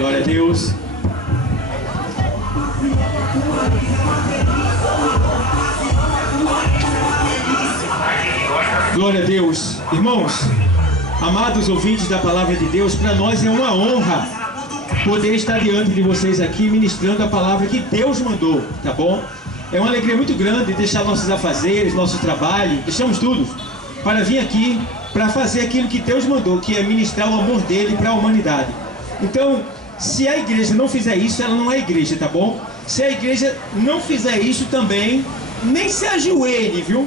Glória a Deus. Glória a Deus. Irmãos, amados ouvintes da palavra de Deus, para nós é uma honra poder estar diante de vocês aqui ministrando a palavra que Deus mandou, tá bom? É uma alegria muito grande deixar nossos afazeres, nosso trabalho, deixamos tudo para vir aqui para fazer aquilo que Deus mandou, que é ministrar o amor dele para a humanidade. Então, se a igreja não fizer isso, ela não é igreja, tá bom? Se a igreja não fizer isso também, nem se ajoelhe, viu?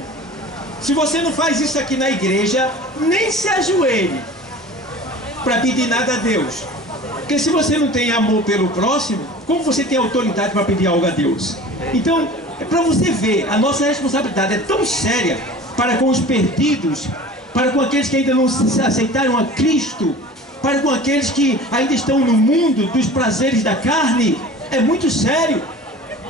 Se você não faz isso aqui na igreja, nem se ajoelhe para pedir nada a Deus. Porque se você não tem amor pelo próximo, como você tem autoridade para pedir algo a Deus? Então, é para você ver, a nossa responsabilidade é tão séria para com os perdidos, para com aqueles que ainda não aceitaram a Cristo, para com aqueles que ainda estão no mundo dos prazeres da carne. É muito sério.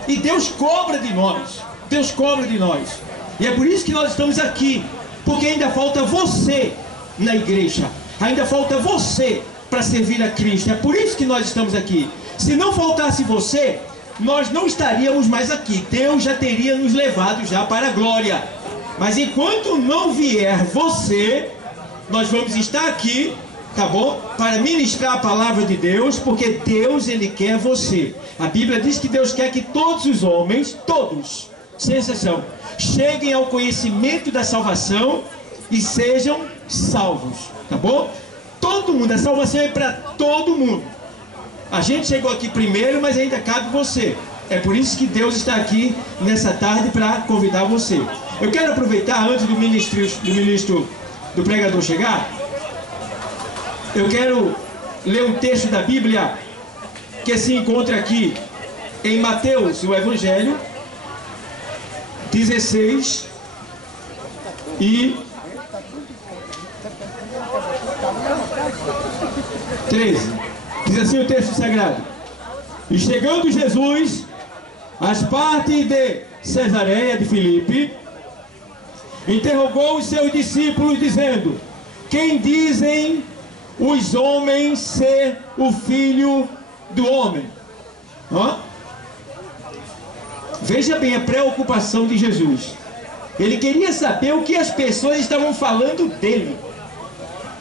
E Deus cobra de nós. Deus cobra de nós. E é por isso que nós estamos aqui, porque ainda falta você na igreja, ainda falta você para servir a Cristo. É por isso que nós estamos aqui. Se não faltasse você, nós não estaríamos mais aqui. Deus já teria nos levado já para a glória. Mas enquanto não vier você, nós vamos estar aqui, tá bom? Para ministrar a palavra de Deus, porque Deus, Ele quer você. A Bíblia diz que Deus quer que todos os homens, todos, sem exceção, cheguem ao conhecimento da salvação e sejam salvos, tá bom? Todo mundo, a salvação é para todo mundo. A gente chegou aqui primeiro, mas ainda cabe você. É por isso que Deus está aqui nessa tarde para convidar você. Eu quero aproveitar, antes do pregador chegar, eu quero ler um texto da Bíblia que se encontra aqui em Mateus, o Evangelho 16 e 13. Diz assim o texto sagrado: E chegando Jesus às partes de Cesareia de Filipe, interrogou os seus discípulos, dizendo: Quem dizem os homens ser o Filho do Homem? Veja bem a preocupação de Jesus. Ele queria saber o que as pessoas estavam falando dele.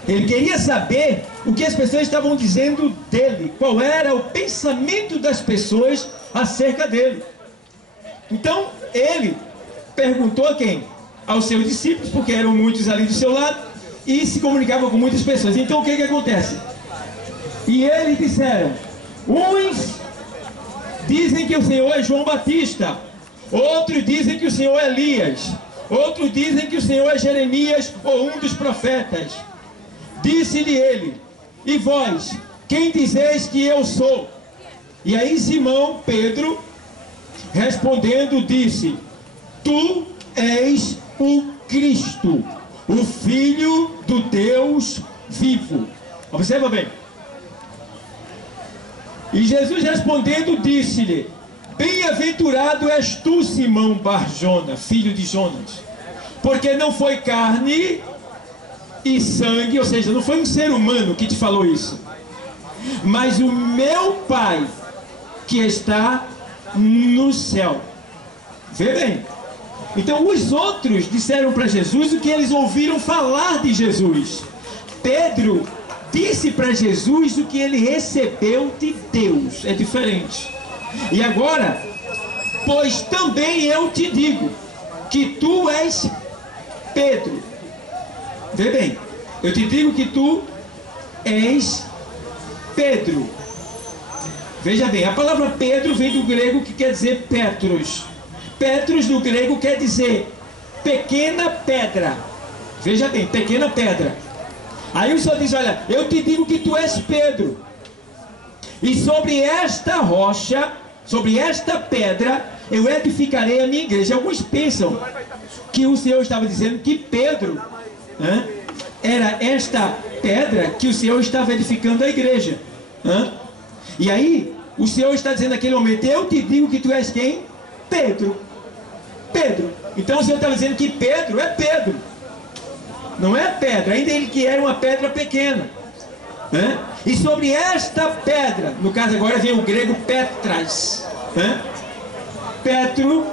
Ele queria saber o que as pessoas estavam dizendo dele. Qual era o pensamento das pessoas acerca dele. Então, ele perguntou a quem? Aos seus discípulos, porque eram muitos ali do seu lado, e se comunicava com muitas pessoas. Então, o que acontece? E eles disseram: uns dizem que o Senhor é João Batista, outros dizem que o Senhor é Elias, outros dizem que o Senhor é Jeremias ou um dos profetas. Disse-lhe ele: E vós, quem dizeis que eu sou? E aí Simão Pedro, respondendo, disse: Tu és o Cristo, o Filho do Deus vivo. Observa bem. E Jesus respondendo disse-lhe: Bem-aventurado és tu, Simão Bar-Jona, filho de Jonas, porque não foi carne e sangue, ou seja, não foi um ser humano que te falou isso, mas o meu Pai que está no céu. Vê bem. Então os outros disseram para Jesus o que eles ouviram falar de Jesus. Pedro disse para Jesus o que ele recebeu de Deus. É diferente. E agora, pois também eu te digo que tu és Pedro. Vê bem, eu te digo que tu és Pedro. Veja bem, a palavra Pedro vem do grego que quer dizer Petros. Petros do grego quer dizer pequena pedra. Veja bem, pequena pedra. Aí o Senhor diz: olha, eu te digo que tu és Pedro, e sobre esta rocha, sobre esta pedra, eu edificarei a minha igreja. Alguns pensam que o Senhor estava dizendo que Pedro era esta pedra que o Senhor estava edificando a igreja. E aí o Senhor está dizendo naquele momento: eu te digo que tu és quem? Pedro. Pedro. Então o Senhor está dizendo que Pedro é Pedro, não é pedra, ainda ele que era uma pedra pequena. E sobre esta pedra, No caso agora vem o grego Petras, né? Petro,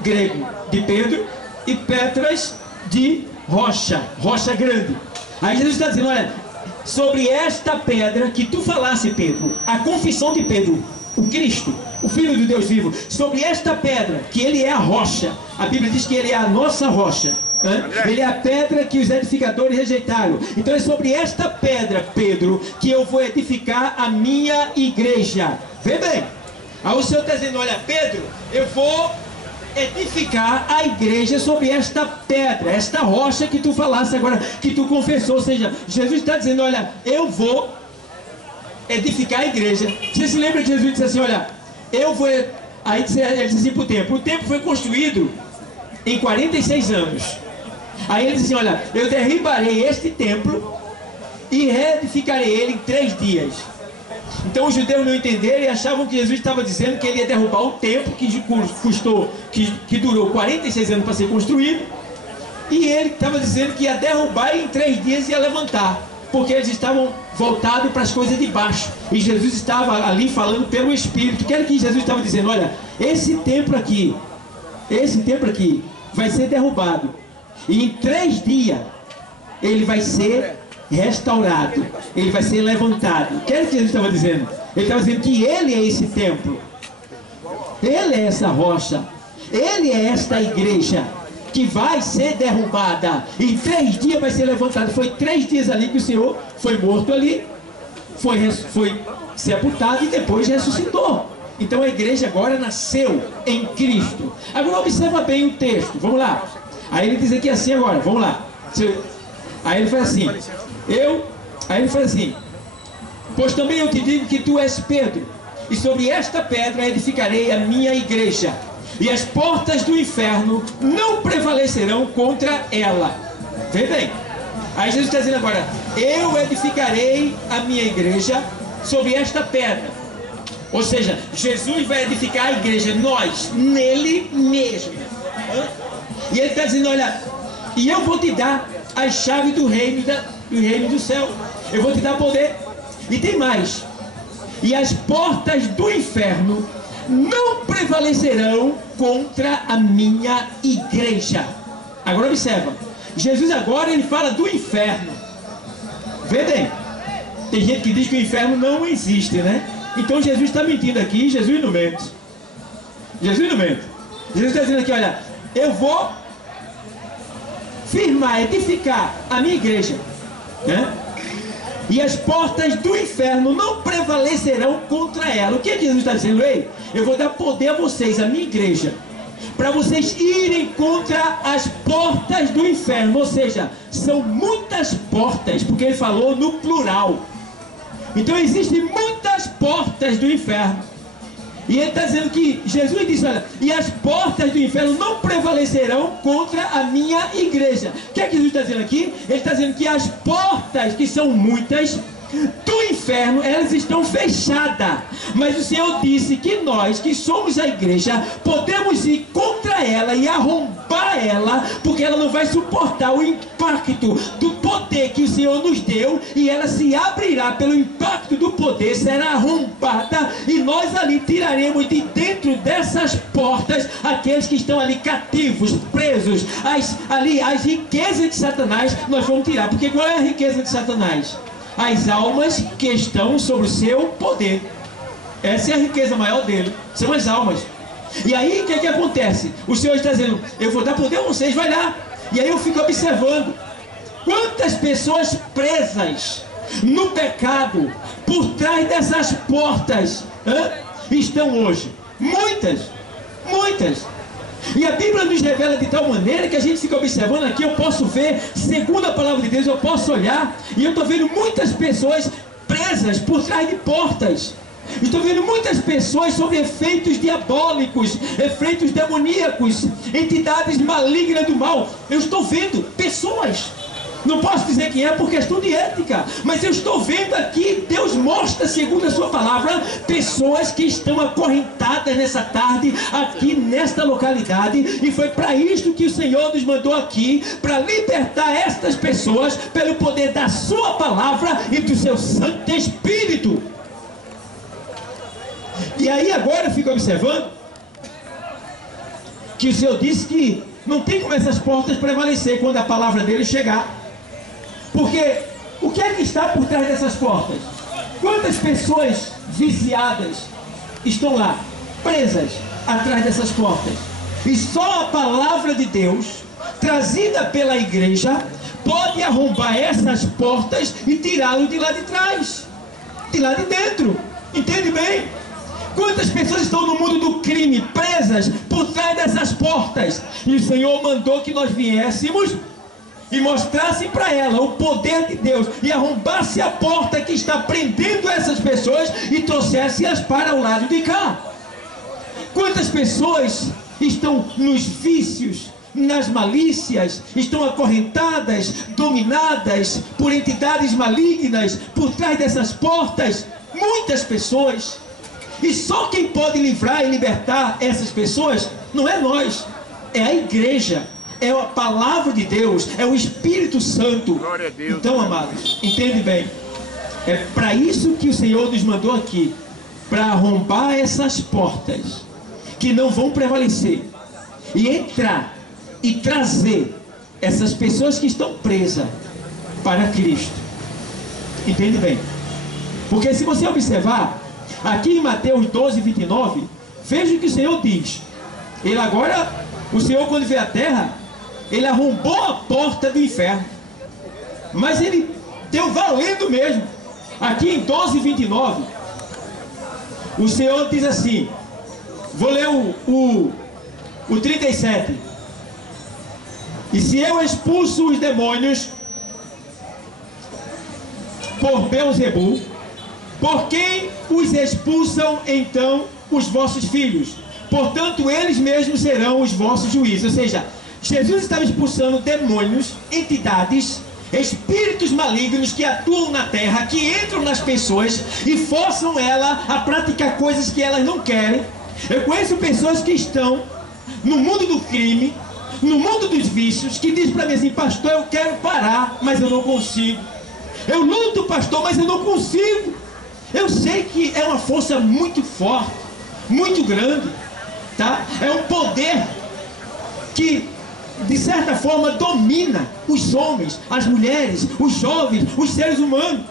grego de Pedro, e Petras de rocha, rocha grande. Aí Jesus está dizendo, olha, sobre esta pedra que tu falasse, Pedro, a confissão de Pedro, o Cristo, o Filho do Deus vivo, sobre esta pedra, que ele é a rocha, a Bíblia diz que ele é a nossa rocha, né? Ele é a pedra que os edificadores rejeitaram. Então é sobre esta pedra, Pedro, que eu vou edificar a minha igreja. Vê bem, aí o Senhor está dizendo, olha, Pedro, eu vou edificar a igreja sobre esta pedra, esta rocha que tu falaste agora, que tu confessou. Ou seja, Jesus está dizendo, olha, eu vou edificar a igreja. Você se lembra que Jesus disse assim, olha, eu vou... Aí ele disse assim para o templo foi construído em 46 anos. Aí ele disse assim, olha, eu derribarei este templo e reedificarei ele em 3 dias. Então os judeus não entenderam e achavam que Jesus estava dizendo que ele ia derrubar o templo que durou 46 anos para ser construído, e ele estava dizendo que ia derrubar e em 3 dias ia levantar, porque eles estavam voltados para as coisas de baixo, e Jesus estava ali falando pelo Espírito. Que era que Jesus estava dizendo, olha, esse templo aqui vai ser derrubado, e em 3 dias ele vai ser restaurado, ele vai ser levantado. O que é que Jesus estava dizendo? Ele estava dizendo que ele é esse templo, ele é essa rocha, ele é esta igreja que vai ser derrubada, em 3 dias vai ser levantada. Foi 3 dias ali que o Senhor foi morto ali, foi sepultado e depois ressuscitou. Então a igreja agora nasceu em Cristo. Agora observa bem o texto, vamos lá. Aí ele diz aqui assim agora, vamos lá. Aí ele faz assim, pois também eu te digo que tu és Pedro, e sobre esta pedra edificarei a minha igreja, e as portas do inferno não prevalecerão contra ela. Vê bem, aí Jesus está dizendo agora, eu edificarei a minha igreja sobre esta pedra. Ou seja, Jesus vai edificar a igreja, nós, nele mesmo. E ele está dizendo, olha, e eu vou te dar as chaves do reino do céu. Eu vou te dar poder. E tem mais. E as portas do inferno não prevalecerão contra a minha igreja. Agora observa. Jesus agora ele fala do inferno. Vê bem. Tem gente que diz que o inferno não existe, né? Então Jesus está mentindo aqui. Jesus não mente. Jesus não mente. Jesus está dizendo aqui, olha, eu vou firmar, edificar a minha igreja, né? E as portas do inferno não prevalecerão contra ela. O que Jesus está dizendo? Ei, eu vou dar poder a vocês, a minha igreja, para vocês irem contra as portas do inferno. Ou seja, são muitas portas, porque ele falou no plural. Então existem muitas portas do inferno. E ele está dizendo que Jesus disse, olha, e as portas do inferno não prevalecerão contra a minha igreja. O que é que Jesus está dizendo aqui? Ele está dizendo que as portas, que são muitas, do inferno, elas estão fechadas. Mas o Senhor disse que nós, que somos a igreja, podemos ir contra ela e arrombar ela, porque ela não vai suportar o impacto do poder que o Senhor nos deu, e ela se abrirá pelo impacto do poder, será arrombada, e nós ali tiraremos de dentro dessas portas aqueles que estão ali cativos, presos, as riquezas de Satanás. Nós vamos tirar, porque qual é a riqueza de Satanás? As almas que estão sob o seu poder. Essa é a riqueza maior dele, são as almas. E aí o que é que acontece? O Senhor está dizendo, eu vou dar poder a vocês, vai lá. E aí eu fico observando quantas pessoas presas no pecado, por trás dessas portas, estão hoje. Muitas. E a Bíblia nos revela de tal maneira que a gente fica observando aqui. Eu posso ver, segundo a palavra de Deus, eu posso olhar, e eu estou vendo muitas pessoas presas por trás de portas. Estou vendo muitas pessoas sob efeitos diabólicos, efeitos demoníacos, entidades malignas do mal. Eu estou vendo pessoas. Não posso dizer quem é por questão de ética, mas eu estou vendo aqui, Deus mostra, segundo a sua palavra, pessoas que estão acorrentadas nessa tarde, aqui nesta localidade, e foi para isto que o Senhor nos mandou aqui, para libertar estas pessoas pelo poder da sua palavra e do seu Santo Espírito. E aí agora eu fico observando que o Senhor disse que não tem como essas portas prevalecer quando a palavra dele chegar. Porque o que é que está por trás dessas portas? Quantas pessoas viciadas estão lá, presas atrás dessas portas? E só a palavra de Deus, trazida pela igreja, pode arrombar essas portas e tirá-lo de lá de trás, de lá de dentro. Entende bem? Quantas pessoas estão no mundo do crime, presas por trás dessas portas? E o Senhor mandou que nós viéssemos e mostrasse para ela o poder de Deus e arrombasse a porta que está prendendo essas pessoas e trouxesse-as para o lado de cá. Quantas pessoas estão nos vícios, nas malícias, estão acorrentadas, dominadas por entidades malignas por trás dessas portas? Muitas pessoas. E só quem pode livrar e libertar essas pessoas não é nós, é a igreja, é a palavra de Deus, é o Espírito Santo. Glória a Deus. Então, amados, entende bem, é para isso que o Senhor nos mandou aqui, para arrombar essas portas que não vão prevalecer e entrar e trazer essas pessoas que estão presas para Cristo. Entende bem? Porque se você observar aqui em Mateus 12, 29, veja o que o Senhor diz. Ele agora, o Senhor, quando veio à terra, ele arrombou a porta do inferno, mas ele deu valendo mesmo. Aqui em 12, 29, o Senhor diz assim, vou ler o 37. E se eu expulso os demônios por Beelzebul, por quem os expulsam então os vossos filhos? Portanto, eles mesmos serão os vossos juízes. Ou seja, Jesus estava expulsando demônios, entidades, espíritos malignos que atuam na terra, que entram nas pessoas e forçam ela a praticar coisas que elas não querem. Eu conheço pessoas que estão no mundo do crime, no mundo dos vícios, que diz para mim assim: pastor, eu quero parar, mas eu não consigo. Eu luto, pastor, mas eu não consigo. Eu sei que é uma força muito forte, muito grande, tá? É um poder que, de certa forma, domina os homens, as mulheres, os jovens, os seres humanos.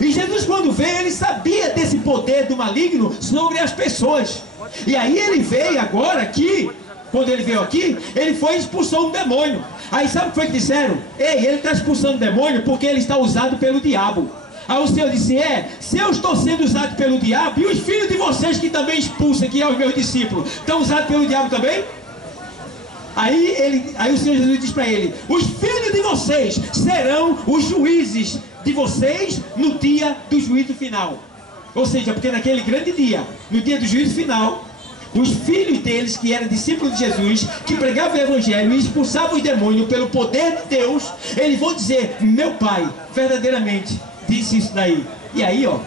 E Jesus, quando veio, ele sabia desse poder do maligno sobre as pessoas. E aí ele veio agora aqui, quando ele veio aqui, ele foi e expulsou um demônio. Aí sabe o que foi que disseram? Ei, ele está expulsando o demônio porque ele está usado pelo diabo. Aí o Senhor disse: se eu estou sendo usado pelo diabo, e os filhos de vocês que também expulsam, que é os meus discípulos, estão usados pelo diabo também? Aí o Senhor Jesus diz para ele: os filhos de vocês serão os juízes de vocês no dia do juízo final. Ou seja, porque naquele grande dia, no dia do juízo final, os filhos deles, que eram discípulos de Jesus, que pregavam o evangelho e expulsavam os demônios pelo poder de Deus, eles vão dizer: meu pai verdadeiramente disse isso daí. E aí, ó,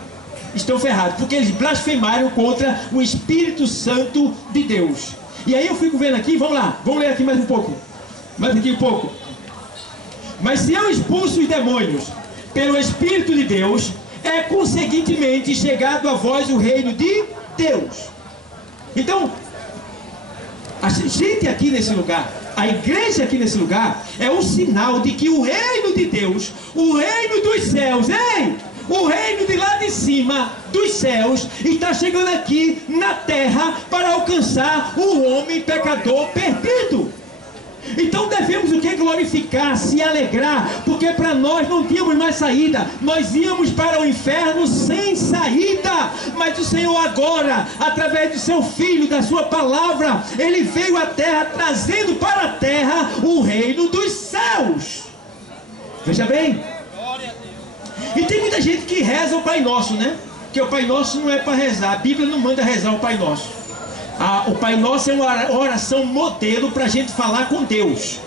estão ferrados, porque eles blasfemaram contra o Espírito Santo de Deus. E aí eu fico vendo aqui, vamos lá, vamos ler aqui mais um pouco. Mais aqui um pouco. Mas se eu expulso os demônios pelo Espírito de Deus, é conseguintemente chegado a vós o reino de Deus. Então, a gente aqui nesse lugar, a igreja aqui nesse lugar, é um sinal de que o reino de Deus, o reino dos céus, o reino de lá de cima, dos céus, está chegando aqui na terra para alcançar o homem pecador perdido. Então devemos o que? Glorificar, se alegrar, porque para nós não tínhamos mais saída, nós íamos para o inferno sem saída. Mas o Senhor agora, através do seu Filho, da sua palavra, Ele veio à terra, trazendo para a terra o reino dos céus. Veja bem. E tem muita gente que reza o Pai Nosso, né? Que o Pai Nosso não é para rezar, a Bíblia não manda rezar o Pai Nosso. O Pai Nosso é uma oração modelo para a gente falar com Deus.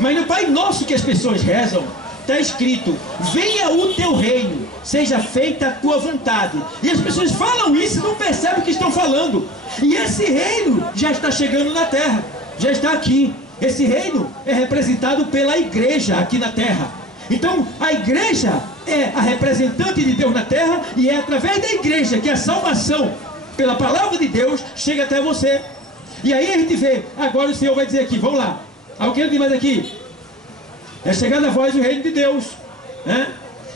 Mas no Pai Nosso que as pessoas rezam, está escrito: venha o teu reino, seja feita a tua vontade. E as pessoas falam isso e não percebem o que estão falando. E esse reino já está chegando na terra, já está aqui. Esse reino é representado pela igreja aqui na terra. Então a igreja é a representante de Deus na terra, e é através da igreja que a salvação, pela palavra de Deus, chega até você. E aí a gente vê, agora o Senhor vai dizer aqui, vamos lá, alguém diz mais aqui, é chegando a voz do reino de Deus, né?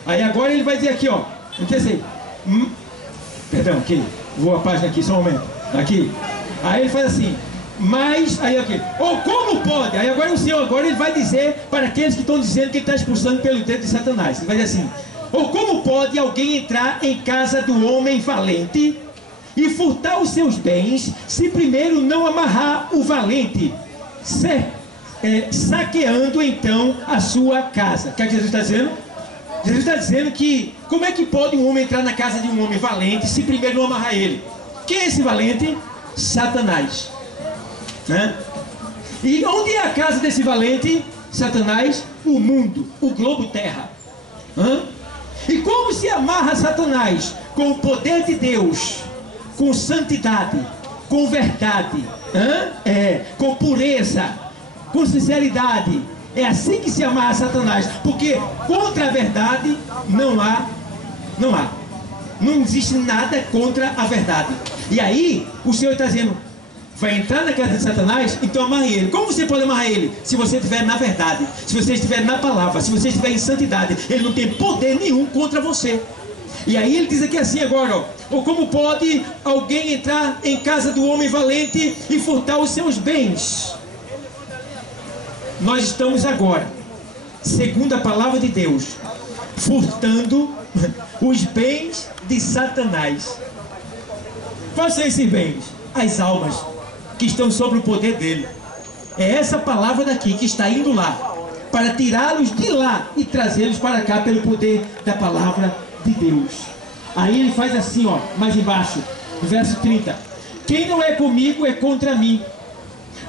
Aí agora ele vai dizer aqui, ó, não sei se, perdão, aqui, vou a página aqui, só um momento, aqui, aí ele faz assim, mas, aí aqui, ou como pode, aí agora o Senhor, agora ele vai dizer para aqueles que estão dizendo que ele está expulsando pelo dedo de Satanás, ele vai dizer assim, ou como pode alguém entrar em casa do homem valente e furtar os seus bens, se primeiro não amarrar o valente, saqueando então a sua casa? O que é que Jesus está dizendo? Jesus está dizendo que, como é que pode um homem entrar na casa de um homem valente, se primeiro não amarrar ele? Quem é esse valente? Satanás, né? E onde é a casa desse valente? Satanás? O mundo, o globo terra. E como se amarra Satanás? Com o poder de Deus, com santidade, com verdade, com pureza, com sinceridade. É assim que se amarra Satanás, porque contra a verdade não existe nada contra a verdade. E aí o Senhor está dizendo, vai entrar na casa de Satanás, então amarre ele. Como você pode amarrar ele? Se você estiver na verdade, se você estiver na palavra, se você estiver em santidade. Ele não tem poder nenhum contra você. E aí ele diz aqui assim agora, ó, ou como pode alguém entrar em casa do homem valente e furtar os seus bens? Nós estamos agora, segundo a palavra de Deus, furtando os bens de Satanás. Quais são esses bens? As almas que estão sob o poder dele. É essa palavra daqui que está indo lá, para tirá-los de lá e trazê-los para cá pelo poder da palavra de Deus. Aí ele faz assim, ó, mais embaixo, no verso 30. Quem não é comigo é contra mim.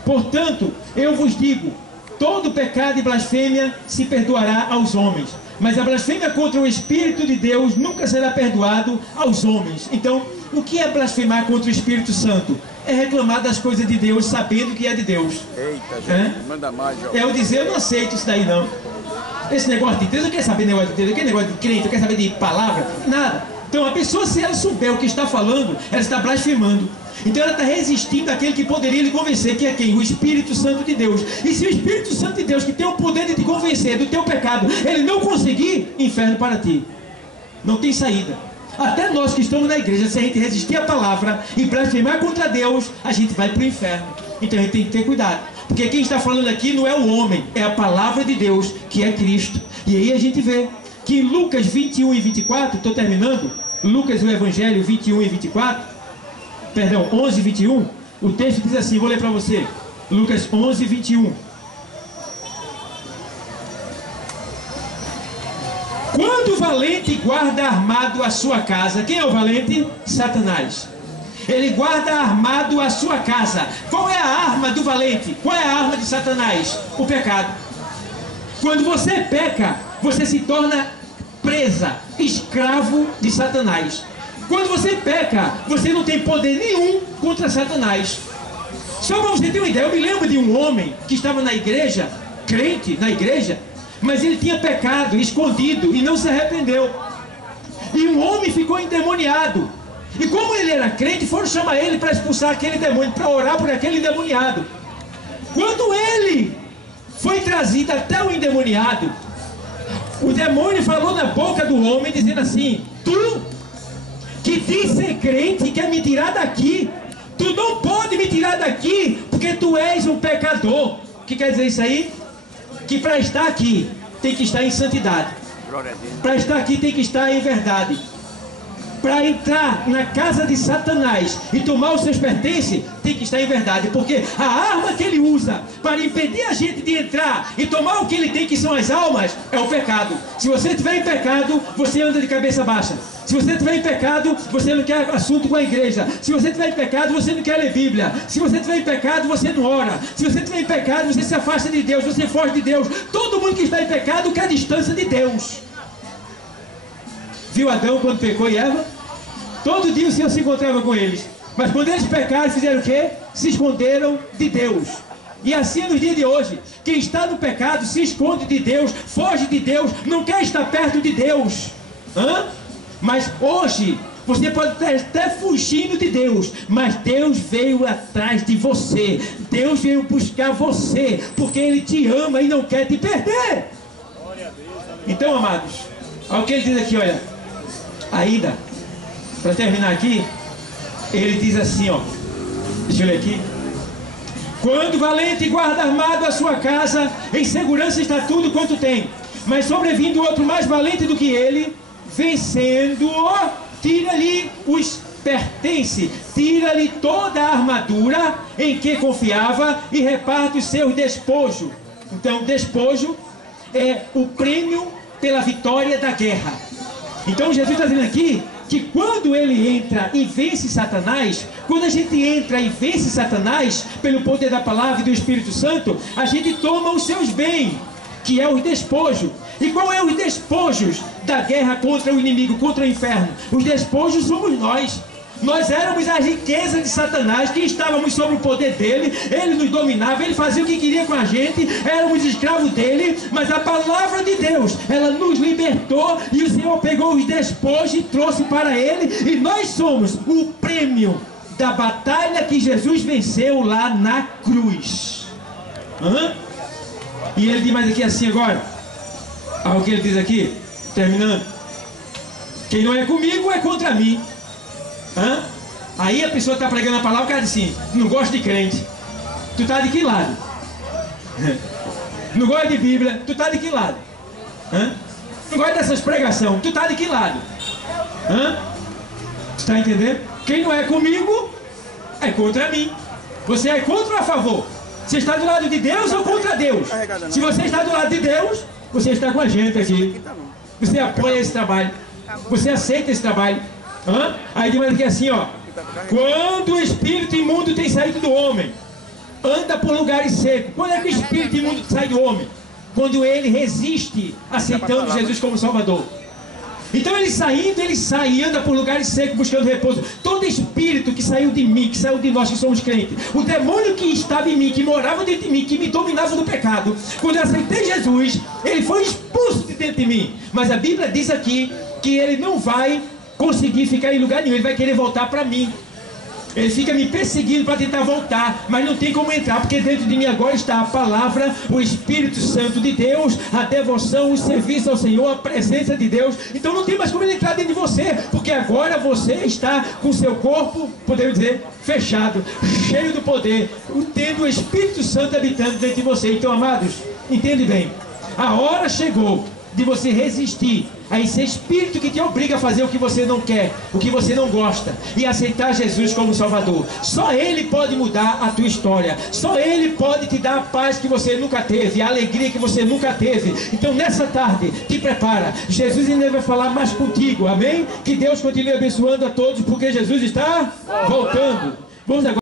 Portanto, eu vos digo, todo pecado e blasfêmia se perdoará aos homens, mas a blasfêmia contra o Espírito de Deus nunca será perdoado aos homens. Então, o que é blasfemar contra o Espírito Santo? É reclamar das coisas de Deus, sabendo que é de Deus. Eita, gente, manda mais, ó. É o dizer, eu não aceito isso daí não. Esse negócio de Deus, eu quero saber de negócio de Deus, eu quero negócio de crente, eu quero saber de palavra, nada. Então a pessoa, se ela souber o que está falando, ela está blasfemando. Então ela está resistindo àquele que poderia lhe convencer, que é quem? O Espírito Santo de Deus. E se o Espírito Santo de Deus, que tem o poder de te convencer do teu pecado, ele não conseguir, inferno para ti. Não tem saída. Até nós que estamos na igreja, se a gente resistir à palavra e blasfemar contra Deus, a gente vai para o inferno. Então a gente tem que ter cuidado. Porque quem está falando aqui não é o homem, é a palavra de Deus, que é Cristo. E aí a gente vê que em Lucas 21 e 24, estou terminando, Lucas, o Evangelho 21 e 24, perdão, 11 e 21, o texto diz assim, vou ler para você, Lucas 11 e 21. Quando o valente guarda armado a sua casa, quem é o valente? Satanás. Ele guarda armado a sua casa. Qual é a arma do valente? Qual é a arma de Satanás? O pecado. Quando você peca, você se torna presa, escravo de Satanás. Quando você peca, você não tem poder nenhum contra Satanás. Só para você ter uma ideia, eu me lembro de um homem que estava na igreja, crente na igreja, mas ele tinha pecado, escondido, e não se arrependeu. E um homem ficou endemoniado. E como ele era crente, foram chamar ele para expulsar aquele demônio, para orar por aquele endemoniado. Quando ele foi trazido até o endemoniado, o demônio falou na boca do homem, dizendo assim: tu que diz ser crente e quer me tirar daqui, tu não pode me tirar daqui, porque tu és um pecador. O que quer dizer isso aí? Que para estar aqui tem que estar em santidade, para estar aqui tem que estar em verdade. Para entrar na casa de Satanás e tomar os seus pertences, tem que estar em verdade, porque a arma que ele usa para impedir a gente de entrar e tomar o que ele tem, que são as almas, é o pecado. Se você estiver em pecado, você anda de cabeça baixa. Se você estiver em pecado, você não quer assunto com a igreja. Se você estiver em pecado, você não quer ler Bíblia. Se você estiver em pecado, você não ora. Se você estiver em pecado, você se afasta de Deus, você foge de Deus. Todo mundo que está em pecado quer distância de Deus. Viu Adão quando pecou e Eva? Todo dia o Senhor se encontrava com eles. Mas quando eles pecaram, fizeram o quê? Se esconderam de Deus. E assim é nos dias de hoje. Quem está no pecado se esconde de Deus, foge de Deus, não quer estar perto de Deus. Mas hoje você pode estar até fugindo de Deus, mas Deus veio atrás de você. Deus veio buscar você, porque Ele te ama e não quer te perder. Então, amados, olha o que ele diz aqui, olha. Ainda, para terminar aqui, ele diz assim, ó. Deixa eu ler aqui. Quando valente guarda armado a sua casa, em segurança está tudo quanto tem. Mas sobrevindo outro mais valente do que ele, vencendo-o, tira-lhe os pertences, tira-lhe toda a armadura em que confiava e reparte os seus despojos. Então, despojo é o prêmio pela vitória da guerra. Então, Jesus está dizendo aqui que quando ele entra e vence Satanás, quando a gente entra e vence Satanás pelo poder da palavra e do Espírito Santo, a gente toma os seus bens, que é os despojos. E qual é os despojos da guerra contra o inimigo, contra o inferno? Os despojos somos nós. Nós éramos a riqueza de Satanás, que estávamos sob o poder dele, ele nos dominava, ele fazia o que queria com a gente, éramos escravos dele, mas a palavra de Deus, ela nos libertou e o Senhor pegou os despojos e trouxe para ele, e nós somos o prêmio da batalha que Jesus venceu lá na cruz. E ele diz mais aqui assim agora, olha o que ele diz aqui, terminando: quem não é comigo é contra mim. Aí a pessoa está pregando a palavra, o cara diz assim: não gosto de crente. Tu está de que lado? Não gosta de Bíblia, tu está de que lado? Não gosta dessas pregações, tu está de que lado? Tu está entendendo? Quem não é comigo é contra mim. Você é contra ou a favor? Você está do lado de Deus ou contra Deus? Se você está do lado de Deus, você está com a gente aqui. Você apoia esse trabalho, você aceita esse trabalho. Aí diz aqui assim, ó: quando o espírito imundo tem saído do homem, anda por lugares secos. Quando é que o espírito imundo sai do homem? Quando ele resiste aceitando Jesus como Salvador. Então ele saindo, ele sai e anda por lugares secos buscando repouso. Todo espírito que saiu de mim, que saiu de nós que somos crentes, o demônio que estava em mim, que morava dentro de mim, que me dominava do pecado, quando eu aceitei Jesus, ele foi expulso de dentro de mim. Mas a Bíblia diz aqui que ele não vai conseguir ficar em lugar nenhum, ele vai querer voltar para mim. Ele fica me perseguindo para tentar voltar, mas não tem como entrar, porque dentro de mim agora está a palavra, o Espírito Santo de Deus, a devoção, o serviço ao Senhor, a presença de Deus. Então não tem mais como ele entrar dentro de você, porque agora você está com seu corpo, podemos dizer, fechado, cheio do poder, tendo o Espírito Santo habitando dentro de você. Então, amados, entende bem, a hora chegou de você resistir a esse espírito que te obriga a fazer o que você não quer, o que você não gosta, e aceitar Jesus como Salvador. Só Ele pode mudar a tua história, só Ele pode te dar a paz que você nunca teve, a alegria que você nunca teve. Então nessa tarde, te prepara, Jesus ainda vai falar mais contigo, amém? Que Deus continue abençoando a todos, porque Jesus está voltando. Vamos agora.